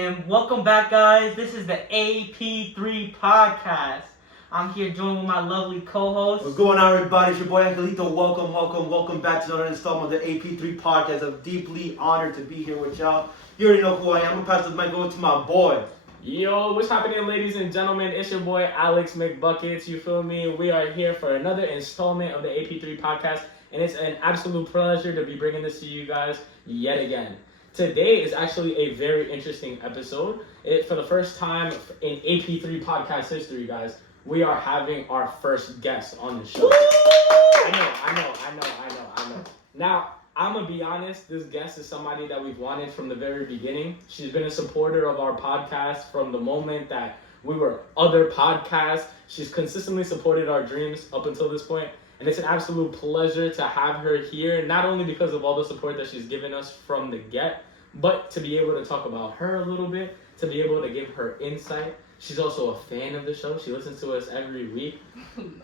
And welcome back, guys. This is the AP3 PODCAST. I'm here joined with my lovely co-host. What's going on, everybody? It's your boy Angelito. Welcome back to another installment of the AP3 Podcast. I'm deeply honored to be here with y'all. You already know who I am. I'm gonna pass the mic over to my boy. Yo, what's happening, ladies and gentlemen? It's your boy Alex McBuckets. You feel me? We are here for another installment of the AP3 Podcast, and it's an absolute pleasure to be bringing this to you guys yet again. Today is actually a very interesting episode. For the first time in AP3 Podcast history, guys, we are having our first guest on the show. I know. Now, I'm going to be honest, this guest is somebody that we've wanted from the very beginning. She's been a supporter of our podcast from the moment that we were other podcasts. She's consistently supported our dreams up until this point. And it's an absolute pleasure to have her here, not only because of all the support that she's given us from the get, but to be able to talk about her a little bit, to be able to give her insight. She's also a fan of the show. She listens to us every week.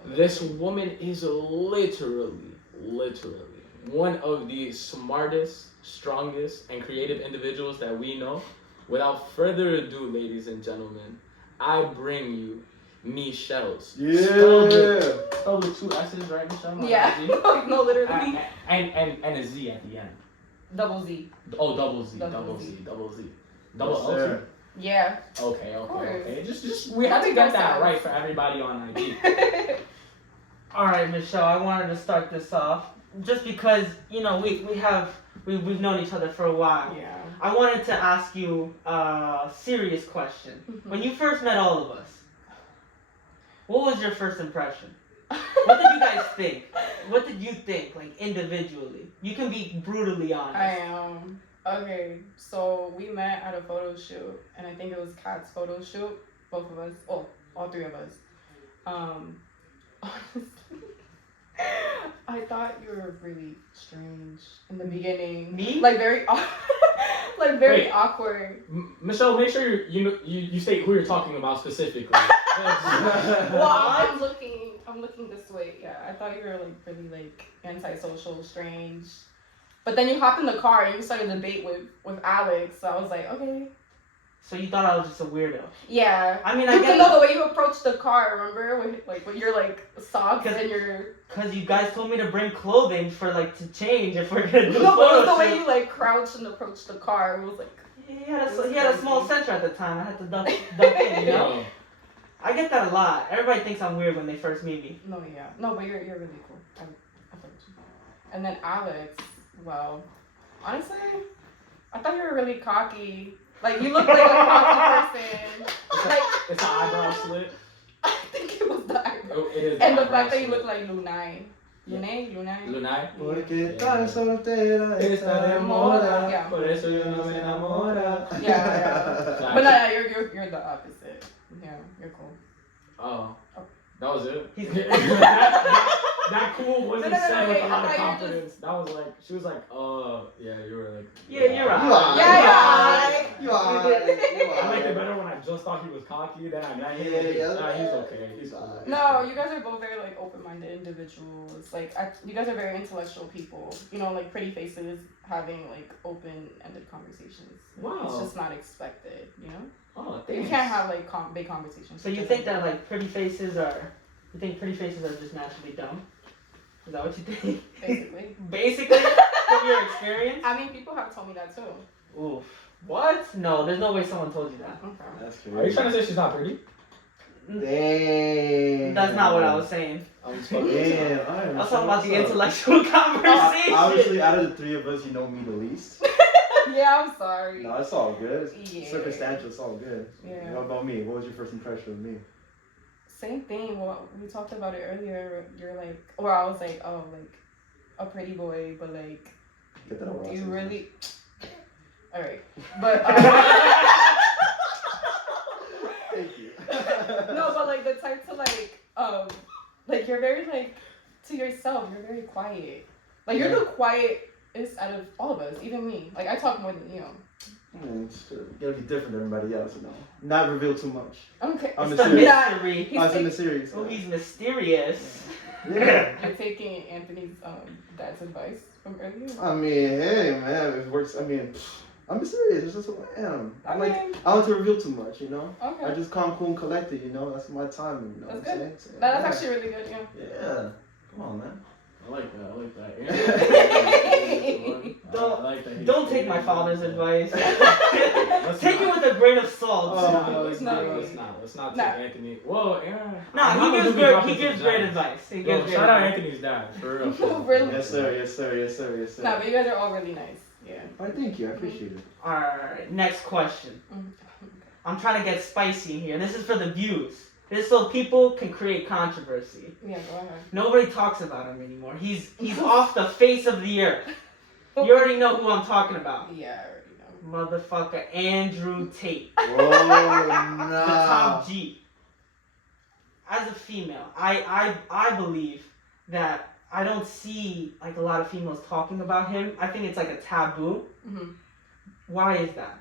This woman is literally one of the smartest, strongest, and creative individuals that we know. Without further ado, ladies and gentlemen, I bring you Misshellzz. Yeah. Spelled with two S's, right, Michelle? Yeah. No, literally. And a Z at the end. Double Z. Oh, double Z. Double L too? Yeah. Okay. Just we have to get that right for everybody on IG. All right, Michelle, I wanted to start this off just because, you know, we've known each other for a while. Yeah. I wanted to ask you a serious question. Mm-hmm. When you first met all of us, what was your first impression? What did you guys think? What did you think, like, individually? You can be brutally honest. I am. Okay, so we met at a photo shoot, and I think it was Kat's photo shoot. Both of us. Oh, all three of us. Honestly, I thought you were really strange in the beginning. Me? Like very Wait. awkward. Michelle, make sure you state who you're talking about specifically. Well, I'm looking this way. Yeah, I thought you were like really like antisocial, strange. But then you hopped in the car and you started a debate with Alex. So I was like, okay. So you thought I was just a weirdo? Yeah. I mean, you can know the way you approached the car. Remember with your like socks and your. Cause you guys told me to bring clothing for like to change if we're gonna do No, but it was the photo way shoot. you like crouched and approached the car. It was like. He had a small center at the time. I had to duck in, you know? I get that a lot. Everybody thinks I'm weird when they first meet me. No, yeah. No, but you're really cool. I thought you. And then Alex, well, honestly, I thought you were really cocky. Like, you look like a cocky person. It's an eyebrow slit. I think it was the eyebrow. Oh, it is. And the fact that you look like Lunay. Lunay? Lunay. Porque tan soltera está de moda. Yeah. Por eso yo no me enamora. Yeah. But no, you're the opposite. Yeah, you're cool. Oh. That was it? That cool wasn't No, said with a lot of I thought you were confidence. That was like, she was like, yeah, you were like. Yeah, you're right. You are. I liked it better when I just thought he was cocky, then I met him. He's okay. He's cool. No, you guys are both very like open-minded individuals. Like you guys are very intellectual people. You know, like pretty faces having like open-ended conversations. Wow. It's just not expected. You know. Oh, You thanks. can't have like big conversations. So you think that like pretty faces are just naturally dumb? Is that what you think? Basically. Basically, from your experience? I mean, people have told me that too. Oof. What? No, there's no way someone told you that. Okay. That's Are you trying to say she's not pretty? Damn. That's not what I was saying. Damn. I was talking about the intellectual conversation. Obviously, out of the three of us, you know me the least. Yeah, I'm sorry. No, it's all good. It's Yeah. circumstantial. It's all good. Yeah. What about me? What was your first impression of me? Same thing. Well, we talked about it earlier. You're like, or I was like, oh, like a pretty boy, but like, Get that over. you really. All right, but Thank you. no, but like the type to like you're very like to yourself. You're very quiet. Like you're the quietest out of all of us, even me. Like I talk more than you. You gotta be different than everybody else, you know. Not reveal too much. Okay. I'm It's the mysterious. mystery. I was in the series. Oh, he's mysterious. Yeah. You're taking Anthony's dad's advice from earlier. I mean, hey man, it works. I mean, I'm serious. It's just who I am. I mean, don't like to reveal too much, you know. Okay. I just calm, cool, and collected, you know. That's my time, you know. That's what I'm good. saying? So, That's actually really good, yeah. Yeah. Come on, man. I like that. I like that. Don't take my father's advice. Let's Take it not. with a grain of salt. Let's not take Anthony. Well, yeah. Nah, he gives great advice. He gives great Shout out advice. Anthony's dad, for real. No, really? Yes, sir. Yes, sir. Yes, sir. Yes, sir. Nah, but you guys are all really nice. Yeah. All right, thank you. I appreciate it. Alright, next question. Mm. I'm trying to get spicy here. This is for the views. This is so people can create controversy. Yeah, go ahead. Nobody talks about him anymore. He's off the face of the earth. You already know who I'm talking about. Yeah, I already know. Motherfucker Andrew Tate. Oh, The nah. top G. As a female, I believe that I don't see like a lot of females talking about him. I think it's like a taboo. Mm-hmm. Why is that?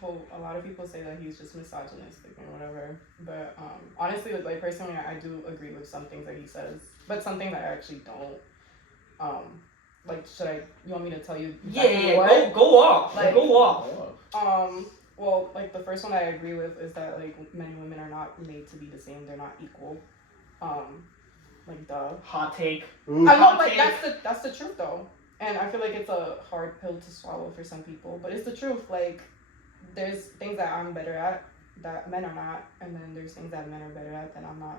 Well, a lot of people say that he's just misogynistic and whatever. But honestly, like personally, I do agree with some things that he says. But some things I actually don't. Like, you want me to tell you exactly Yeah, what? go off. Like- Go off. Well, like the first one I agree with is that like men and women are not made to be the same. They're not equal. Like duh. Hot take. Ooh. I know, Hot like take. that's the truth though, and I feel like it's a hard pill to swallow for some people, but it's the truth. Like, there's things that I'm better at that men are not, and then there's things that men are better at that I'm not.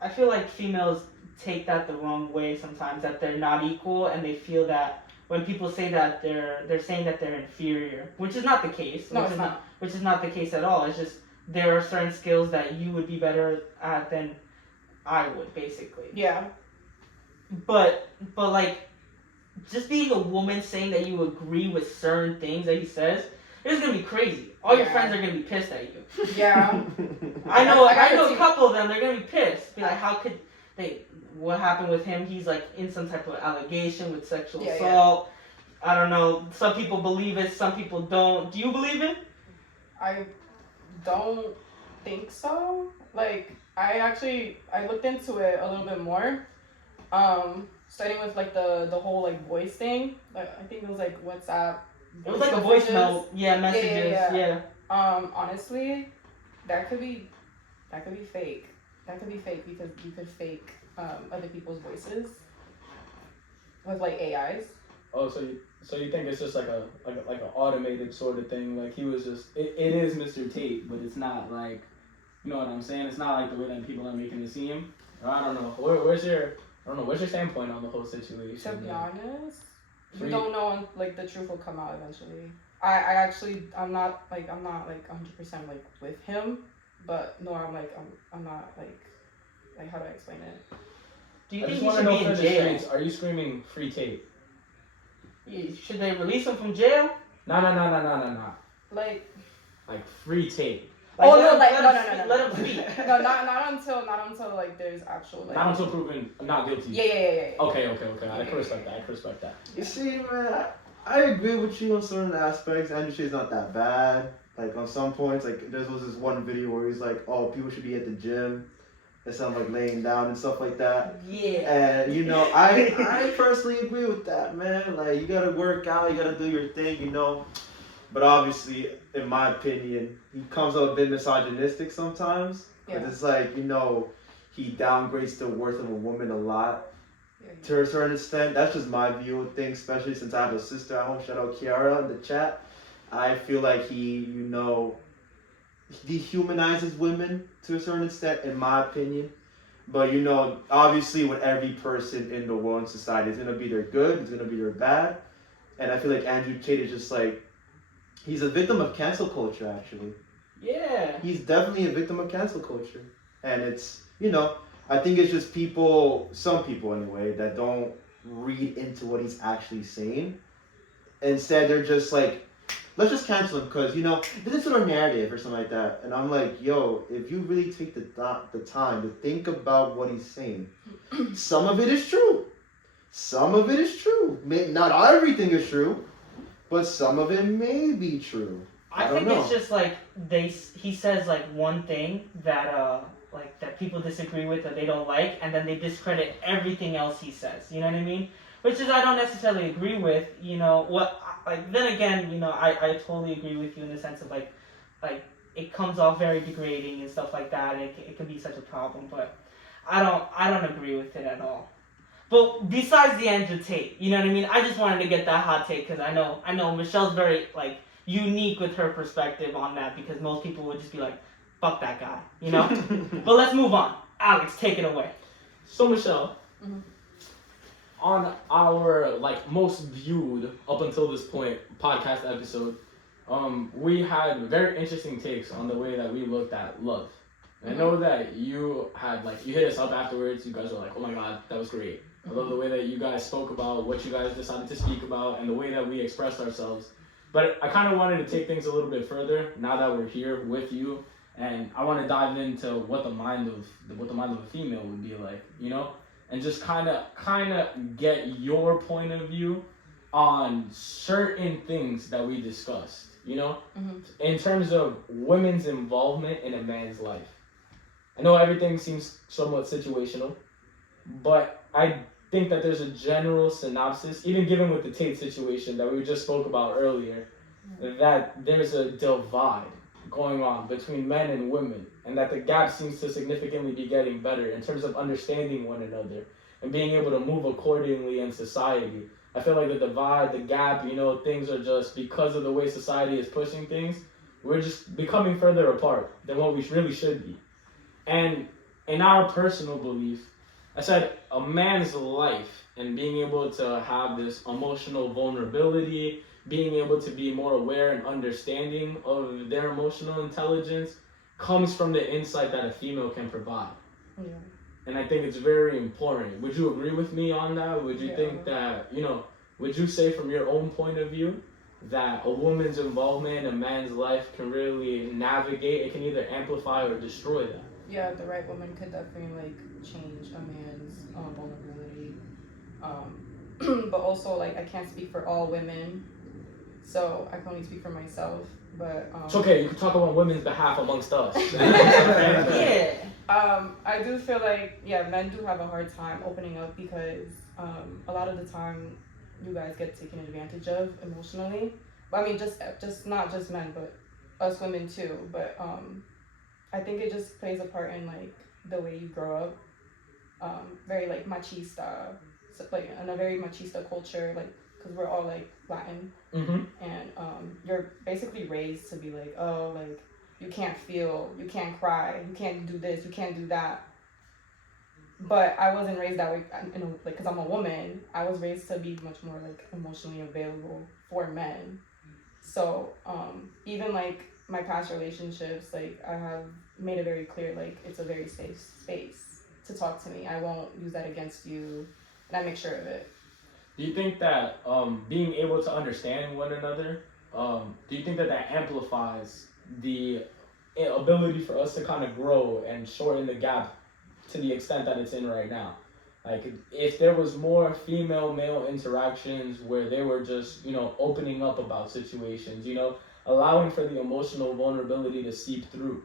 I feel like females take that the wrong way sometimes, that they're not equal, and they feel that when people say that they're saying that they're inferior, which is not the case. No, it's not. Which is not the case at all. It's just there are certain skills that you would be better at than I would, basically. Yeah. But like, just being a woman saying that you agree with certain things that he says, it's gonna be crazy. All your Yeah. friends are gonna be pissed at you. Yeah. I know I a couple of them. They're gonna be pissed. Be like, how could they? What happened with him? He's like in some type of allegation with sexual Yeah, assault. I don't know. Some people believe it. Some people don't. Do you believe it? I don't think so. Like, I looked into it a little bit more. Starting with like the whole like voice thing. Like, I think it was like WhatsApp. It was like a voice note. Yeah, messages. Yeah. Honestly, that could be fake. That could be fake because you could fake other people's voices with like AIs. Oh, so you think it's just like an automated sort of thing? Like he was just it is Mr. Tate, but it's not like, you know what I'm saying? It's not like the way that people are making it seem. Or I don't know. What's your standpoint on the whole situation? To be honest, For you you- don't know, like the truth will come out eventually. I'm not like 100% like with him, but nor I'm not like how do I explain it? Do you I think just he want should to know be for in the jail? streets, are you screaming free Tate? Should they release him from jail? No. Like, Like free Tate. Oh, let no, him- like, let no, him no, speak- no, no. Let him speak. no, not until like there's actual like. Not until proven not guilty. Yeah. Okay. I can respect that. You see, man, I agree with you on certain aspects. Andrew Tate's not that bad. Like, on some points, like, there was this one video where he's like, oh, people should be at the gym instead of, like, laying down and stuff like that. Yeah. And, you know, I personally agree with that, man. Like, you gotta work out, you gotta do your thing, you know. But obviously, in my opinion, he comes up a bit misogynistic sometimes. Yeah. Because it's like, you know, he downgrades the worth of a woman a lot. Yeah. To a certain extent, that's just my view of things, especially since I have a sister at home. Shout out Kiara in the chat. I feel like he, you know, dehumanizes women to a certain extent, in my opinion. But, you know, obviously with every person in the world and society, it's going to be their good, it's going to be their bad. And I feel like Andrew Tate is just like, he's a victim of cancel culture, actually. Yeah. He's definitely a victim of cancel culture. And it's, you know, I think it's just people, some people anyway, that don't read into what he's actually saying. Instead, they're just like, let's just cancel him because, you know, this is sort of narrative or something like that. And I'm like, yo, if you really take the time to think about what he's saying, some of it is true. Some of it is true. Not everything is true, but some of it may be true. I don't think know. it's just like he says like one thing that like that people disagree with, that they don't like, and then they discredit everything else he says. You know what I mean? Which is I don't necessarily agree with. You know what? then again, I totally agree with you in the sense of like it comes off very degrading and stuff like that. It can be such a problem, but I don't agree with it at all. But besides the Andrew Tate, you know what I mean? I just wanted to get that hot take because I know Misshellzz very like unique with her perspective on that because most people would just be like, fuck that guy, But let's move on. Alex, take it away. So Michelle, on our most viewed up until this point podcast episode, we had very interesting takes on the way that we looked at love. And I know that you had you hit us up afterwards. You guys were like, "Oh my god, that was great." I love the way that you guys spoke about what you guys decided to speak about and the way that we expressed ourselves. But I kind of wanted to take things a little bit further now that we're here with you, and I want to dive into what the mind of a female would be like, and just kind of get your point of view on certain things that we discussed, in terms of women's involvement in a man's life. I know everything seems somewhat situational, but I think that there's a general synopsis, even given with the Tate situation that we just spoke about earlier, that there's a divide going on between men and women, and that the gap seems to significantly be getting better in terms of understanding one another and being able to move accordingly in society. I feel like the divide, the gap, things are just, because of the way society is pushing things, we're just becoming further apart than what we really should be. And in our personal belief, I said a man's life and being able to have this emotional vulnerability, being able to be more aware and understanding of their emotional intelligence comes from the insight that a female can provide. Yeah. And I think it's very important. Would you agree with me on that? Would you think that, would you say from your own point of view that a woman's involvement in a man's life can really navigate, it can either amplify or destroy that? Yeah, the right woman could definitely change a man's vulnerability. But also I can't speak for all women, so I can only speak for myself. But it's okay. You can talk on women's behalf amongst us. Yeah. I do feel like men do have a hard time opening up because a lot of the time you guys get taken advantage of emotionally. But I mean, just not just men, but us women too. But I think it just plays a part in the way you grow up. Very machista, so, in a very machista culture, because we're all Latin, and you're basically raised to be you can't feel, you can't cry, you can't do this, you can't do that. But I wasn't raised that way, because I'm a woman. I was raised to be much more emotionally available for men. So even my past relationships, I have made it very clear, it's a very safe space to talk to me. I won't use that against you, and I make sure of it. Do you think that being able to understand one another, do you think that amplifies the ability for us to kind of grow and shorten the gap to the extent that it's in right now? If there was more female-male interactions where they were just, opening up about situations, allowing for the emotional vulnerability to seep through,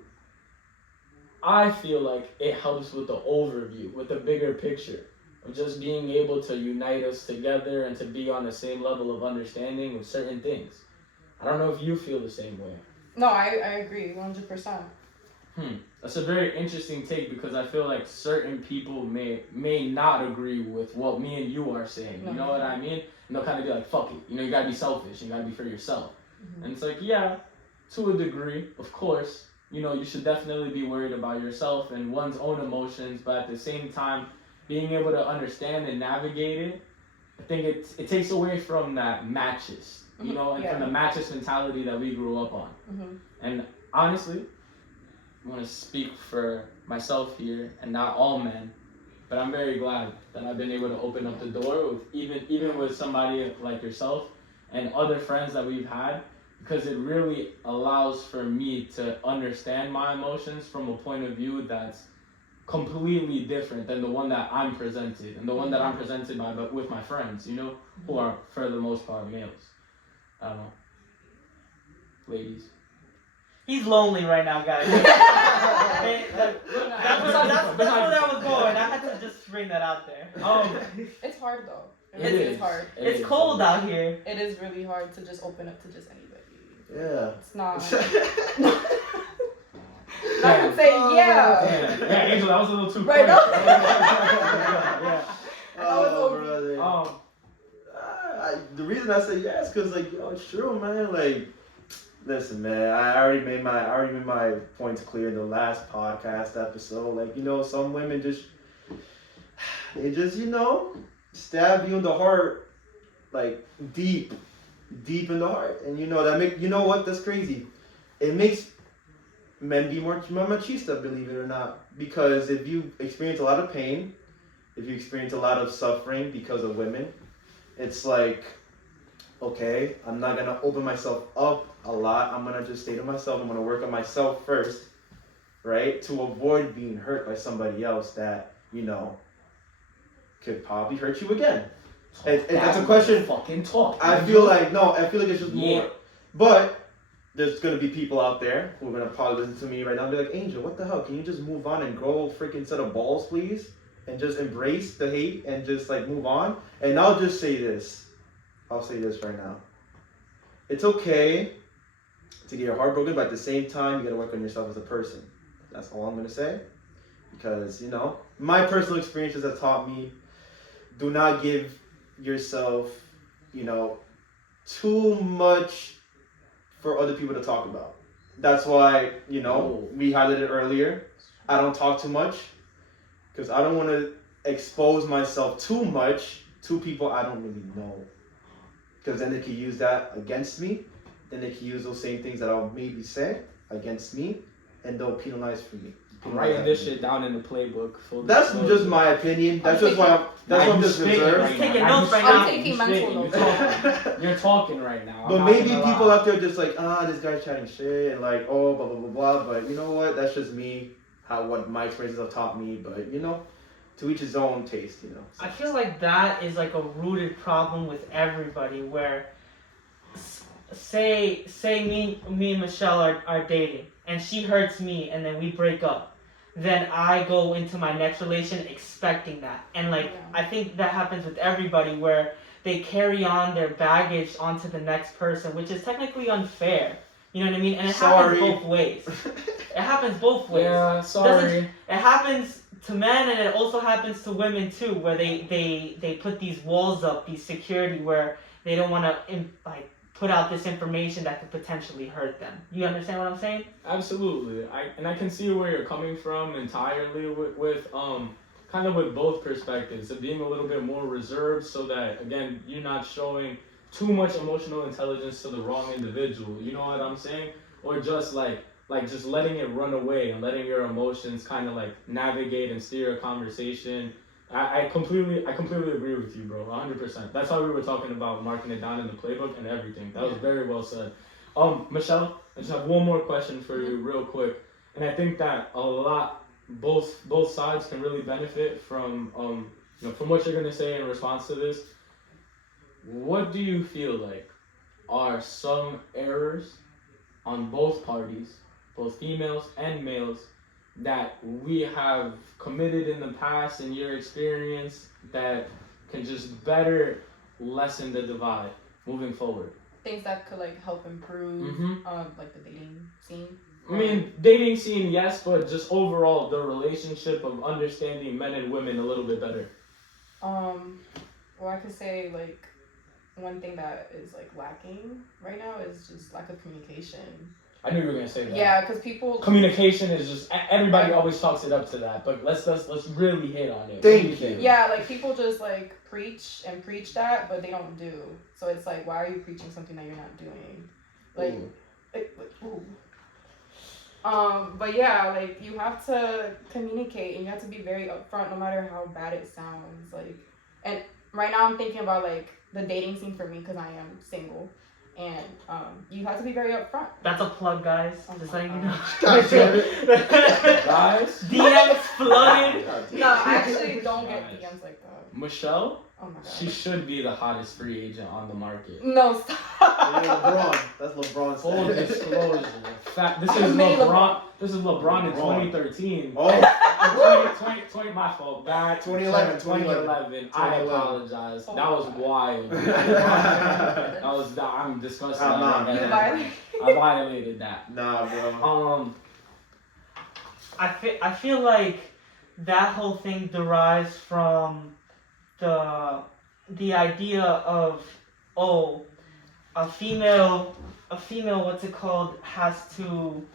I feel like it helps with the overview, with the bigger picture of just being able to unite us together and to be on the same level of understanding with certain things. I don't know if you feel the same way. No, I agree 100%. That's a very interesting take because I feel like certain people may not agree with what me and you are saying. No. You know what I mean? And they'll kind of be like, fuck it. You gotta be selfish. You gotta be for yourself. Mm-hmm. And it's yeah, to a degree, of course, you should definitely be worried about yourself and one's own emotions, but at the same time, being able to understand and navigate it, I think it takes away from that machist, and from the machist mentality that we grew up on. Mm-hmm. And honestly, I want to speak for myself here and not all men, but I'm very glad that I've been able to open up the door with even with somebody like yourself and other friends that we've had, because it really allows for me to understand my emotions from a point of view that's completely different than the one that I'm presented and the one that I'm presented by, but with my friends, who are for the most part males. I don't know. Ladies. He's lonely right now, guys. That's where that was going. I had to just bring that out there. It's hard though. It is hard. It's cold out here. It is really hard to just open up to just anybody. Yeah. It's not. I can say yeah. Yeah, Angel, that was a little too Right, quick. no? Yeah. Oh, brother. The reason I say yes, cause like, yo, it's true, man. Like, listen, man. I already made my points clear in the last podcast episode. Like, you know, some women they just, you know, stab you in the heart, like deep in the heart, and you know what? That's crazy. It makes men be more machista, believe it or not, because if you experience a lot of pain, if you experience a lot of suffering because of women, it's like, okay, I'm not gonna open myself up a lot. I'm gonna just stay to myself. I'm gonna work on myself first, right, to avoid being hurt by somebody else that, you know, could probably hurt you again. And that's a question. Fucking talk. I feel like it's just more. But there's gonna be people out there who are gonna probably listen to me right now and be like, Angel, what the hell? Can you just move on and grow a freaking set of balls, please? And just embrace the hate and just like move on. And I'll just say this. I'll say this right now. It's okay to get your heart broken, but at the same time, you gotta work on yourself as a person. That's all I'm gonna say. Because, you know, my personal experiences have taught me, do not give yourself, you know, too much for other people to talk about. That's why, you know, we highlighted earlier, I don't talk too much, because I don't want to expose myself too much to people I don't really know. Because then they could use that against me, then they could use those same things that I'll maybe say against me, and they'll penalize for me. I'm writing this shit down in the playbook. That's just my opinion. That's just why I'm just reserved. He's taking notes right now. I'm taking mental notes. You're talking right now. But maybe people out there just like, this guy's chatting shit and like, oh, blah, blah, blah, blah. But you know what? That's just me, what my experiences have taught me. But, you know, to each his own taste, you know. I feel like that is like a rooted problem with everybody where, say me and Michelle are dating and she hurts me and then we break up. Then I go into my next relation expecting that. And like, I think that happens with everybody where they carry on their baggage onto the next person, which is technically unfair. You know what I mean? And it happens both ways. It happens both ways. Yeah, sorry. It happens to men and it also happens to women too, where they put these walls up, these security where they don't want to like put out this information that could potentially hurt them. You understand what I'm saying? Absolutely. I can see where you're coming from entirely with kind of with both perspectives of being a little bit more reserved so that, again, you're not showing too much emotional intelligence to the wrong individual. You know what I'm saying? Or just like just letting it run away and letting your emotions kind of like navigate and steer a conversation. I completely agree with you, bro. 100%. That's why we were talking about marking it down in the playbook and everything. That was very well said. Misshellzz, I just have one more question for you real quick. And I think that both sides can really benefit from from what you're gonna say in response to this. What do you feel like are some errors on both parties, both females and males, that we have committed in the past in your experience that can just better lessen the divide moving forward? Things that could like help improve like the dating scene. I mean, dating scene, yes, but just overall the relationship of understanding men and women a little bit better. Well, I could say like one thing that is like lacking right now is just lack of communication. I knew you were gonna say that. Yeah, because people communication is just everybody always talks it up to that, but let's really hit on it. Thank you. Yeah, like people just like preach that, but they don't do. So it's like, why are you preaching something that you're not doing? Ooh. But yeah, like you have to communicate and you have to be very upfront, no matter how bad it sounds. Like, and right now I'm thinking about like the dating scene for me because I am single. And you have to be very upfront. That's a plug, guys. Just letting you know. God damn it. Guys, DMs flooded. No, I actually don't get DMs like that. Michelle, oh my God. She should be the hottest free agent on the market. No, stop. Yeah, LeBron. That's LeBron's Full thing. disclosure. This is Mini LeBron. This is LeBron in 2013. Oh. 20, my fault. Back 2011. 2011. I apologize. Oh, that was God. wild. I'm disgusted. Nah, You man. violated. I violated that. Nah, bro. I feel like that whole thing derives from the idea of a female what's it called has to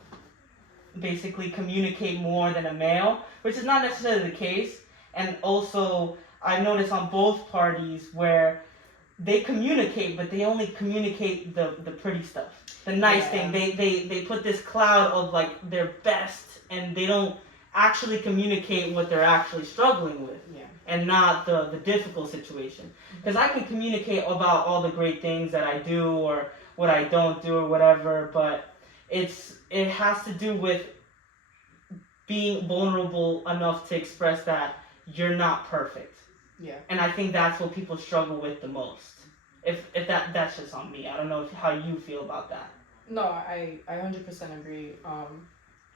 basically communicate more than a male, which is not necessarily the case. And also I notice on both parties where they communicate, but they only communicate the pretty stuff, the nice thing. They put this cloud of like their best, and they don't actually communicate what they're actually struggling with, and not the difficult situation. Because I can communicate about all the great things that I do or what I don't do or whatever, but it has to do with being vulnerable enough to express that you're not perfect. Yeah. And I think that's what people struggle with the most. If that's just on me. I don't know how you feel about that. No, I 100% agree.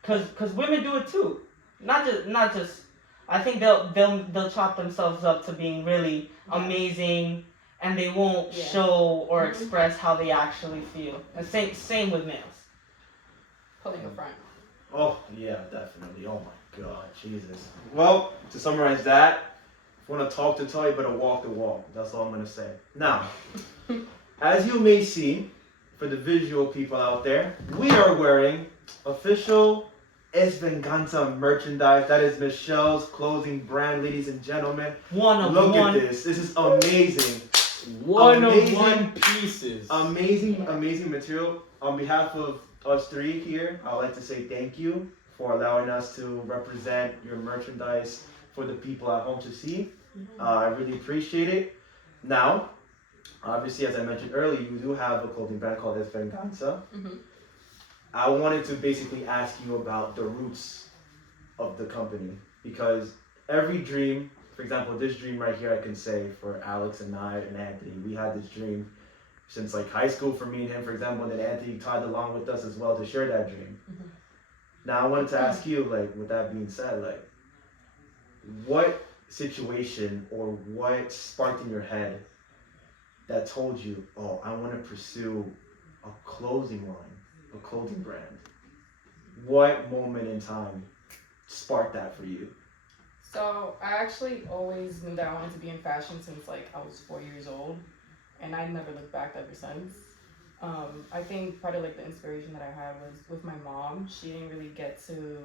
Cause women do it too. Not just. I think they'll chop themselves up to being really amazing, and they won't show or express how they actually feel. And same with males. Pulling a front. Oh, yeah, definitely. Oh my God, Jesus. Well, to summarize that, if you want to talk the talk, you better walk the walk. That's all I'm going to say. Now, as you may see, for the visual people out there, we are wearing official Es Venganza merchandise. That is Misshellzz clothing brand, ladies and gentlemen. Look at this. This is amazing. One of one pieces. Amazing material. On behalf of us three here, I'd like to say thank you for allowing us to represent your merchandise for the people at home to see. I really appreciate it. Now, obviously, as I mentioned earlier, you do have a clothing brand called Es Venganza. I wanted to basically ask you about the roots of the company, because every dream, for example, this dream right here, I can say for Alex and I and Anthony, we had this dream since like high school for me and him, for example, and then Anthony tied along with us as well to share that dream. Now, I wanted to ask you, like, with that being said, like, what situation or what sparked in your head that told you, oh, I want to pursue a clothing line, a clothing brand? What moment in time sparked that for you? So I actually always knew that I wanted to be in fashion since like I was 4 years old, and I never looked back ever since. I think part of like the inspiration that I had was with my mom. She didn't really get to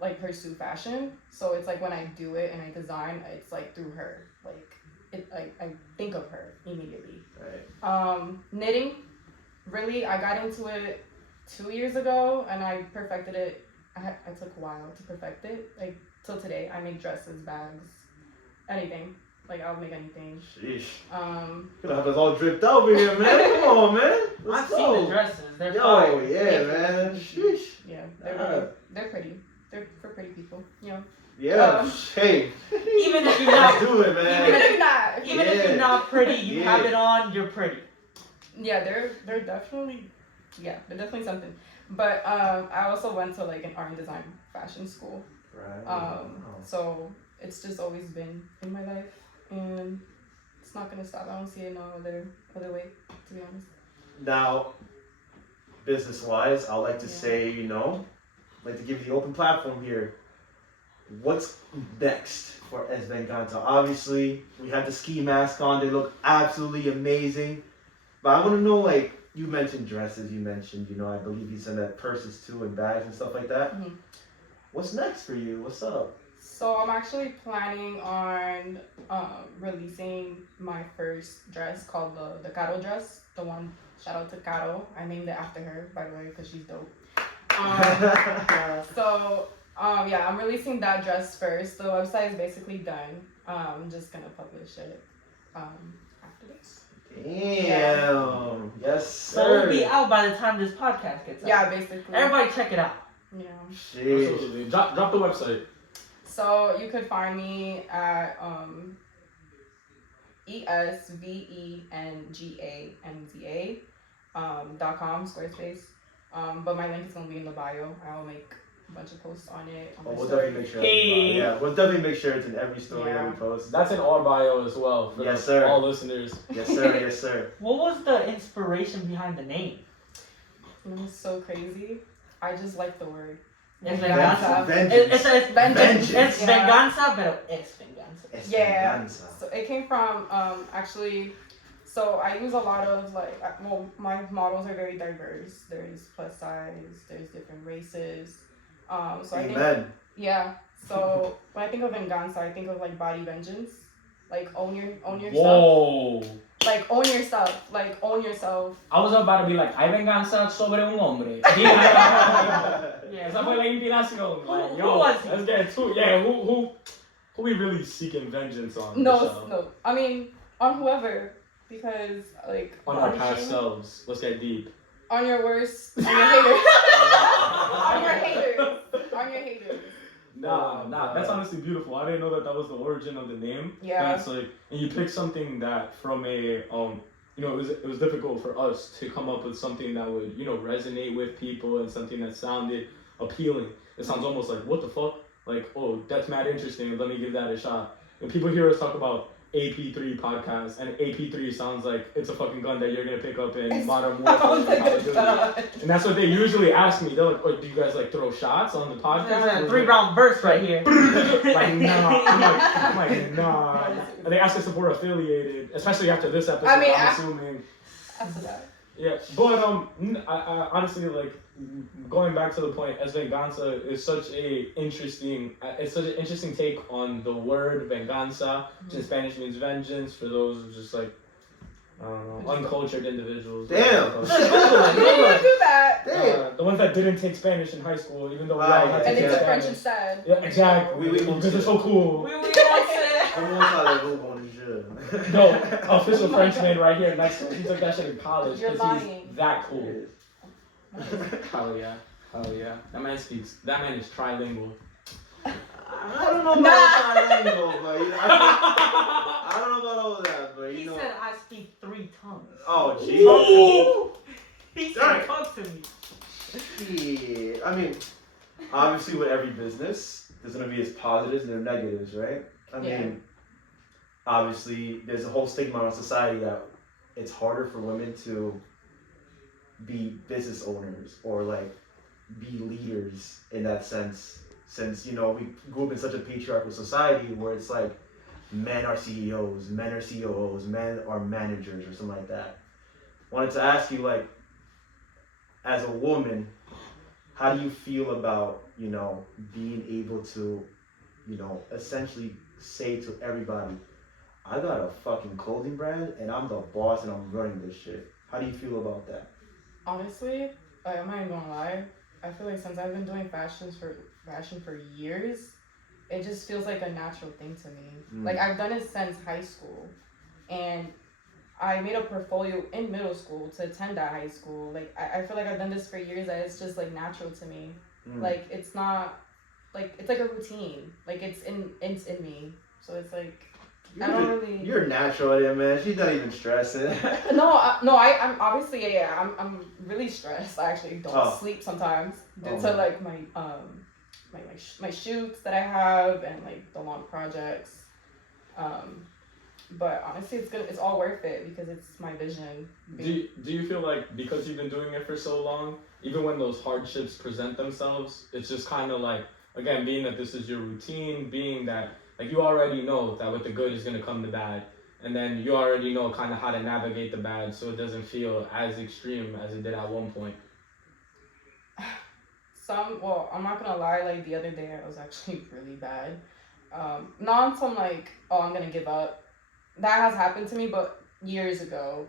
like pursue fashion, so it's like when I do it and I design, it's like through her. Like I think of her immediately. Right. Knitting, really, I got into it 2 years ago, and I perfected it. I took a while to perfect it. Like till today, I make dresses, bags, anything. Like I'll make anything. Sheesh. Gonna have us all dripped over here, man. Come on, man. I've seen the dresses. They're Yo, fire. yeah, man. Sheesh. Yeah, they're pretty. They're for pretty people, you know. Yeah. Hey. Even if you're not, do it, man. Even if you're not. even if you're not pretty, you have it on. You're pretty. Yeah, they're definitely something. But I also went to like an art and design fashion school. Right. So it's just always been in my life, and it's not gonna stop. I don't see it no other way, to be honest. Now, business-wise, I'd like to say, I'd like to give you the open platform here. What's next for Es Venganza? Obviously, we have the ski mask on. They look absolutely amazing. But I want to know, like, you mentioned dresses. You mentioned, I believe you said that purses too and bags and stuff like that. Mm-hmm. What's next for you? What's up? So I'm actually planning on releasing my first dress called the Caro dress. The one, shout out to Caro. I named it after her, by the way, because she's dope. So I'm releasing that dress first. The website is basically done. I'm just gonna publish it after this. Damn. Yes, So sir. it'll be out by the time this podcast gets out. Yeah, basically. Everybody check it out. Yeah. Sheesh. Absolutely. Drop the website. So you could find me at ESVENGANZA.com, Squarespace. But my link is gonna be in the bio. I will make a bunch of posts on it. On Oh, my we'll story. definitely make sure. Hey. Yeah, we'll definitely make sure it's in every story that we Yeah. post. That's in our bio as well for Yes, sir. all listeners. Yes, sir. Yes, sir. What was the inspiration behind the name? It was so crazy. I just like the word. It's Venganza. Vengeance. It's Vengeance. It's Yeah. venganza, but it's venganza. Es Yeah. venganza. So it came from actually. So I use a lot of like well, my models are very diverse. There's plus size. There's different races. So I think Amen. yeah. So when I think of venganza, I think of like body vengeance. Like own your stuff. Whoa. Like own yourself. Like own yourself. I was about to be like, hay venganza sobre un hombre. Yeah. Esa fue la inspiración. Like, Who yo, was he? let's get to it. Yeah, who we really seeking vengeance on? No, Michelle? no. I mean on whoever, because like On our past selves. Let's get deep. on your worst, on your haters, on your haters, on your haters. Nah, that's honestly beautiful. I didn't know that was the origin of the name. Yeah. That's like, and you picked something that from a, it was difficult for us to come up with something that would, resonate with people and something that sounded appealing. It sounds almost like, what the fuck? Like, oh, that's mad interesting. Let me give that a shot. And people hear us talk about AP3 podcast, and AP3 sounds like it's a fucking gun that you're gonna pick up in Modern Warfare. sounds like Call a of Duty. gun. And that's what they usually ask me. They're like, oh, do you guys like throw shots on the podcast? There's a 3-round burst right here. Like, nah. I'm like, nah. And they ask us if we're affiliated, especially after this episode. I mean, I'm assuming. After that. Yeah, but I honestly, like, going back to the point, es venganza is such an interesting take on the word venganza, which in Spanish means vengeance. For those who just like, I don't know, uncultured individuals. Damn. Google You didn't do that. Damn. The ones that didn't take Spanish in high school, even though we all Right, had to And they take took Spanish. French instead. Yeah, exactly. We because they're so cool. We won't say. Comment parlez-vous, bonjour? No, official Frenchman right here next to him. He took that shit in college You're because lying. he's that cool. Hell yeah. That man is trilingual. I don't know about trilingual, but I don't know about all of that, but He said I speak 3 tongues. Oh, jeez. He said talk to me. Yeah. I mean, obviously, with every business, there's gonna be its positives and their negatives, right? I mean, obviously, there's a whole stigma in our society that it's harder for women to be business owners or like be leaders in that sense, since we grew up in such a patriarchal society where it's like men are CEOs, men are COOs, men are managers or something like that. Wanted to ask you, like, as a woman, how do you feel about being able to essentially say to everybody, I got a fucking clothing brand and I'm the boss and I'm running this shit? How do you feel about that? Honestly, I'm not even gonna lie. I feel like since I've been doing fashion for years, it just feels like a natural thing to me. Like I've done it since high school, and I made a portfolio in middle school to attend that high school. Like I feel like I've done this for years. That it's just like natural to me. Like it's not like it's like a routine. Like it's in me. So it's like I don't really. You're natural at it, man. She's not even stressing. I'm obviously I'm really stressed. I actually don't sleep sometimes due to like my shoots that I have and like the long projects. But honestly, it's good. It's all worth it because it's my vision. Do you feel like because you've been doing it for so long, even when those hardships present themselves, it's just kind of like, again, being that this is your routine, being that like you already know that with the good is going to come the bad, and then you already know kind of how to navigate the bad so it doesn't feel as extreme as it did at one point? I'm not gonna lie, like the other day I was actually really bad. Not on some like, oh, I'm gonna give up. That has happened to me, but years ago.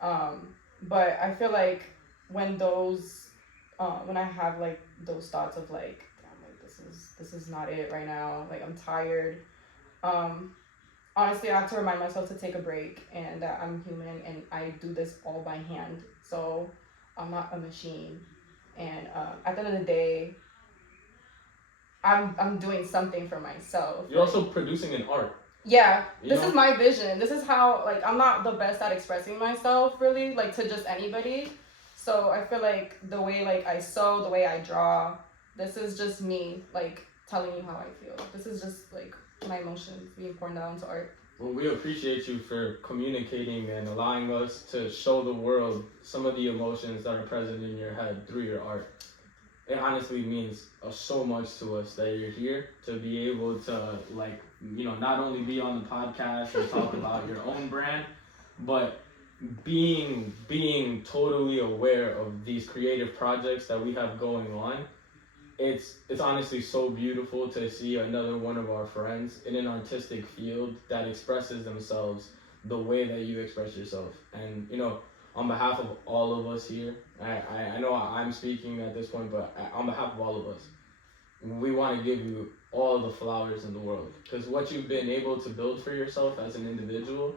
But I feel like when I have like those thoughts of like, I'm like, this is not it right now. Like I'm tired. Honestly, I have to remind myself to take a break and that I'm human and I do this all by hand. So I'm not a machine. And at the end of the day, I'm doing something for myself. You're also producing an art. Yeah, this is my vision. This is how, like, I'm not the best at expressing myself, really, like, to just anybody. So I feel like the way, like, I sew, the way I draw, This is just me, like, telling you how I feel. This is just, like, my emotions being poured out into art. Well, we appreciate you for communicating and allowing us to show the world some of the emotions that are present in your head through your art. It honestly means so much to us that you're here to be able to, like, you know, not only be on the podcast and talk about your own brand, but being totally aware of these creative projects that we have going on. It's honestly so beautiful to see another one of our friends in an artistic field that expresses themselves the way that you express yourself. And, you know, on behalf of all of us here, I know I'm speaking at this point, but on behalf of all of us, we want to give you all the flowers in the world. Because what you've been able to build for yourself as an individual,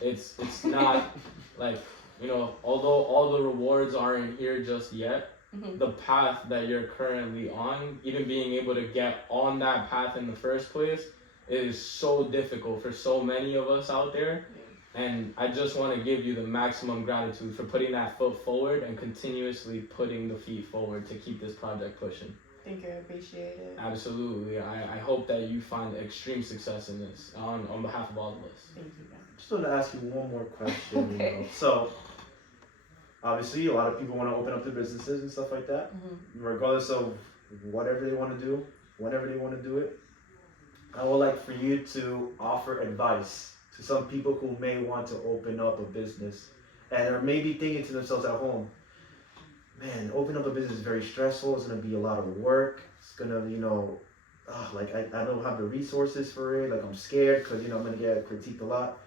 it's not like, you know, although all the rewards aren't here just yet, the path that you're currently on, even being able to get on that path in the first place, is so difficult for so many of us out there. And I just want to give you the maximum gratitude for putting that foot forward and continuously putting the feet forward to keep this project pushing. Thank you, I appreciate it. Absolutely. I hope that you find extreme success in this on behalf of all of us. Thank you, guys. Just want to ask you one more question. Okay. You know? So, obviously, a lot of people want to open up their businesses and stuff like that, regardless of whatever they want to do, whenever they want to do it. I would like for you to offer advice to some people who may want to open up a business and are maybe thinking to themselves at home, man, open up a business is very stressful. It's going to be a lot of work. It's going to, you know, like I don't have the resources for it. Like I'm scared because, you know, I'm going to get critiqued a lot.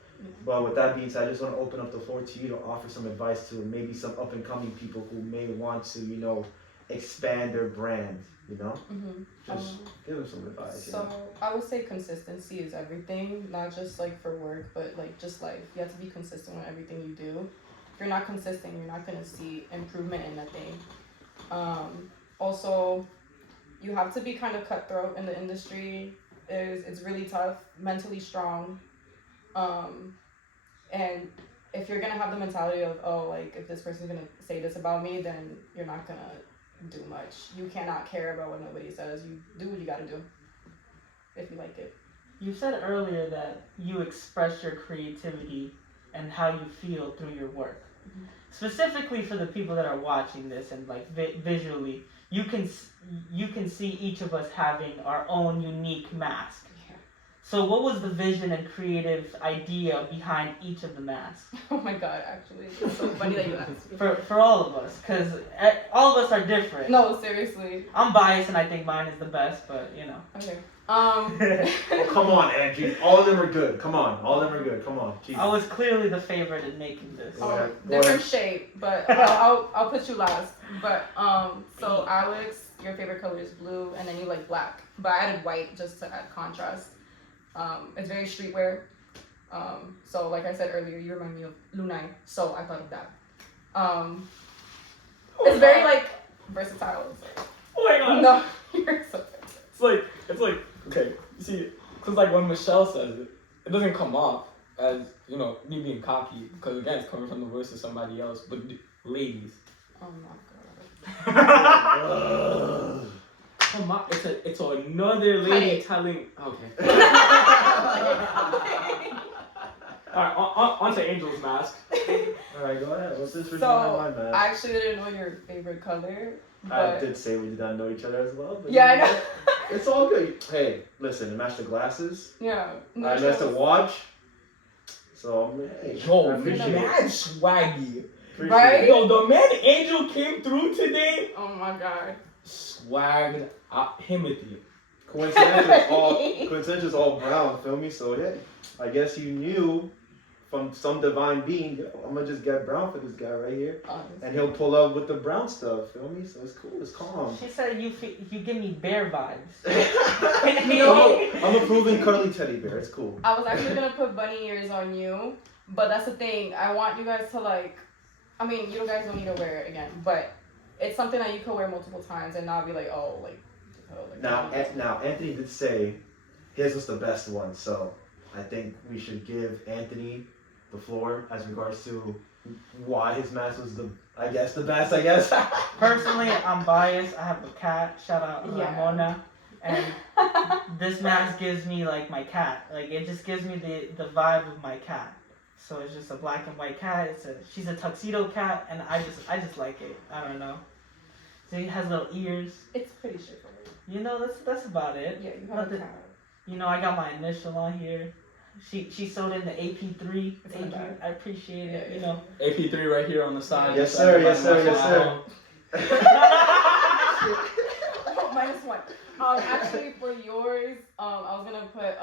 But with that being said, I just want to open up the floor to you to offer some advice to maybe some up and coming people who may want to, you know, expand their brand, you know? Just give them some advice. So I would say consistency is everything, not just like for work, but like just life. You have to be consistent with everything you do. If you're not consistent, you're not going to see improvement in nothing. Also, you have to be kind of cutthroat in the industry. It's really tough, mentally strong. And if you're gonna have the mentality of, oh, like if this person's gonna say this about me, then you're not gonna do much. You cannot care about what nobody says. You do what you gotta do if you like it. You said earlier that you express your creativity and how you feel through your work. Specifically for the people that are watching this and like visually, you can see each of us having our own unique mask. So what was the vision and creative idea behind each of the masks? Oh my god, actually, it's so funny that you asked me. For all of us, because all of us are different. No, seriously. I'm biased and I think mine is the best, but you know. Okay. Oh, come on, Angie. All of them are good. Come on. All of them are good. Come on. Jesus. I was clearly the favorite in making this. Different shape, but I'll put you last. But so Alex, your favorite color is blue, and then you like black. But I added white just to add contrast. It's very streetwear. So like I said earlier, you remind me of Lunai, so I thought of that. It's very like versatile. Oh my god. No, you're so versatile. It's like okay, you see, because like when Misshellzz says it, it doesn't come off as, you know, me being cocky, because again, it's coming from the voice of somebody else. But ladies, Oh my god. come on, it's another lady telling. Okay. Alright, on to Angel's mask. Alright, go ahead. What's this for? So I actually didn't know your favorite color. I But did say we did not know each other as well. But yeah, I you know. It's all good. Hey, listen, I matched the glasses. Yeah. I matched the watch. So, hey, Yo, I appreciate mad it. swaggy. Appreciate Right? it. Yo, the man Angel came through today. Oh my god. Swagged him with you. Coincidence all brown, feel me? So, yeah, I guess you knew from some divine being, yo, I'm gonna just get brown for this guy right here. And he'll pull up with the brown stuff, feel me? So it's cool, it's calm. She said you give me bear vibes. I'm a proven cuddly teddy bear, it's cool. I was actually gonna put bunny ears on you, but that's the thing. I want you guys to like, I mean, you guys don't need to wear it again, but it's something that you could wear multiple times and not be like, oh, like. Now, Anthony did say his was the best one, so I think we should give Anthony the floor as regards to, why his mask was the best, I guess. Personally, I'm biased. I have a cat. Shout out Ramona. And this mask gives me like my cat. Like it just gives me the vibe of my cat. So it's just a black and white cat. She's a tuxedo cat, and I just like it. I don't know. So it has little ears. It's pretty straightforward. You know, that's about it. Yeah, you have a cat. You know, I got my initial on here. She sewed in the AP3. It's Thank you. I appreciate it. You know. AP3 right here on the side. Yes, sir. Yes, sir. Yes, sir. -1. Actually, for yours, I was gonna put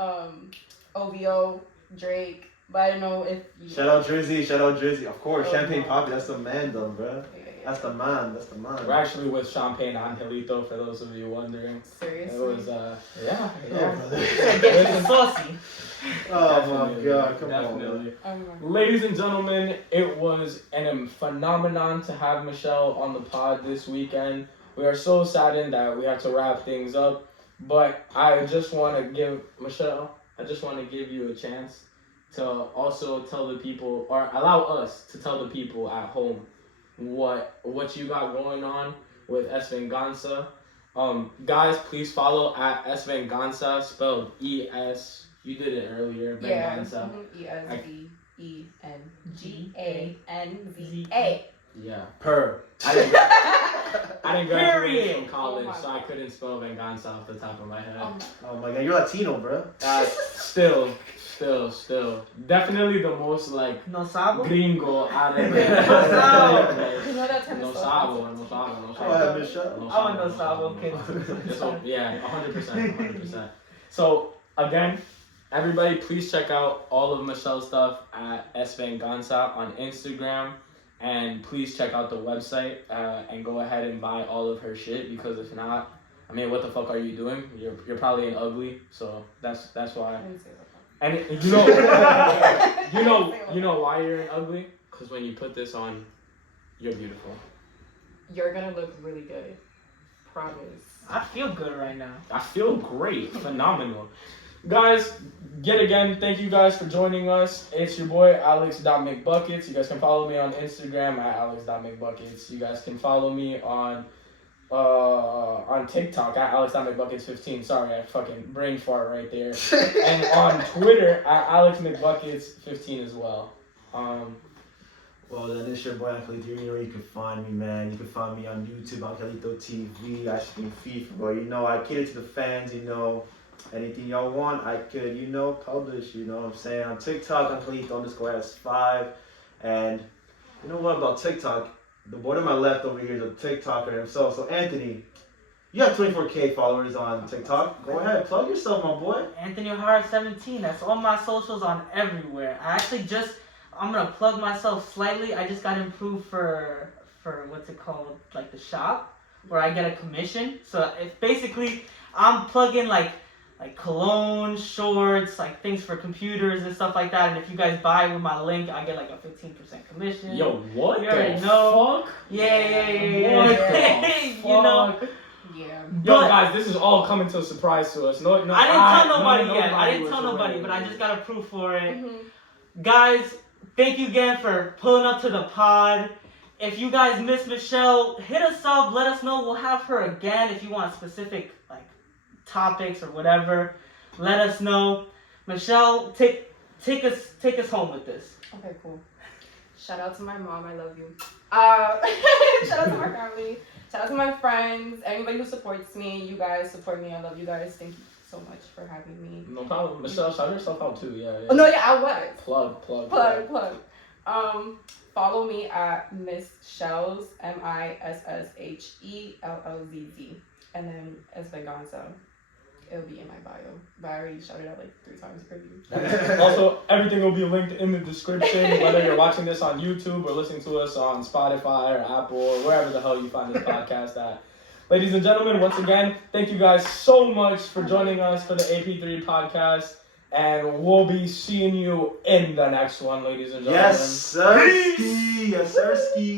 OVO, Drake, but I don't know if you... Shout out Drizzy. Of course, Champagne Poppy, that's the man though, bro. That's the man. We're actually with Champagne Angelito, for those of you wondering. Seriously? It was, yeah. Get saucy. Oh my God, come definitely. on. Ladies and gentlemen, it was a phenomenon to have Michelle on the pod this weekend. We are so saddened that we have to wrap things up, but I just want to give you a chance to also tell the people, or allow us to tell the people at home what you got going on with S Venganza. Guys, please follow at S Venganza, spelled E-S. You did it earlier, Venganza. ESVENGANZA. Yeah. Per. I didn't graduate from college, Oh so I couldn't spell Venganza off the top of my head. Oh my God, you're Latino, bro. Still. Definitely the most like No sabo? gringo out of No You know that type No of sabo. Go ahead, Michelle. I want no sabo, kids. So, yeah, 100%. So again, everybody, please check out all of Michelle's stuff at S Venganza on Instagram. And please check out the website and go ahead and buy all of her shit, because if not, I mean, what the fuck are you doing? You're probably an ugly, so that's why. And you know why you're an ugly? Because when you put this on, you're beautiful. You're gonna look really good. Promise. I feel good right now. I feel great, phenomenal. Guys, yet again, thank you guys for joining us. It's your boy, Alex.McBuckets. You guys can follow me on Instagram at Alex.McBuckets. You guys can follow me on TikTok at Alex.McBuckets15. Sorry, I fucking brain fart right there. And on Twitter at AlexMcBuckets15 as well. Well, then it's your boy Angelito. You know where you can find me, man. You can find me on YouTube, Angelito TV. I stream FIFA, bro. You know, I cater to the fans, you know. Anything y'all want, I could, publish, you know what I'm saying? On TikTok, Angelito_S5. And you know what about TikTok? The boy to my left over here is a TikToker himself. So Anthony, you have 24K followers on TikTok. Go ahead, plug yourself, my boy. Anthony O'Hara 17. That's all my socials on everywhere. I'm gonna plug myself slightly. I just got improved for what's it called, like the shop, where I get a commission. So it's basically I'm plugging like cologne, shorts, like things for computers and stuff like that. And if you guys buy with my link, I get like a 15% commission. Yo, what you the already know. fuck? Yeah. What the fuck? You know. Yeah. Yo, guys, this is all coming to a surprise to us. No, I didn't tell nobody yet. I didn't tell nobody, but I just got approved for it. Mm-hmm. Guys, thank you again for pulling up to the pod. If you guys miss Michelle, hit us up. Let us know. We'll have her again if you want specific topics or whatever. Let us know. Michelle, take us home with this. Okay, cool. Shout out to my mom. I love you. Shout out to my family. Shout out to my friends. Anybody who supports me. You guys support me. I love you guys. Thank you so much for having me. No problem. Michelle, shout yourself out too. Yeah. Oh, no, yeah, I was. Plug. Follow me at Misshellzz, MISSHELLZZ, and then S Venganza. It'll be in my bio, but I already shouted out like 3 times per view. Also, everything will be linked in the description, whether you're watching this on YouTube or listening to us on Spotify or Apple or wherever the hell you find this podcast at. Ladies and gentlemen, once again, thank you guys so much for joining us for the AP3 podcast. And we'll be seeing you in the next one, ladies and gentlemen. Yes, sir. Yes, sir.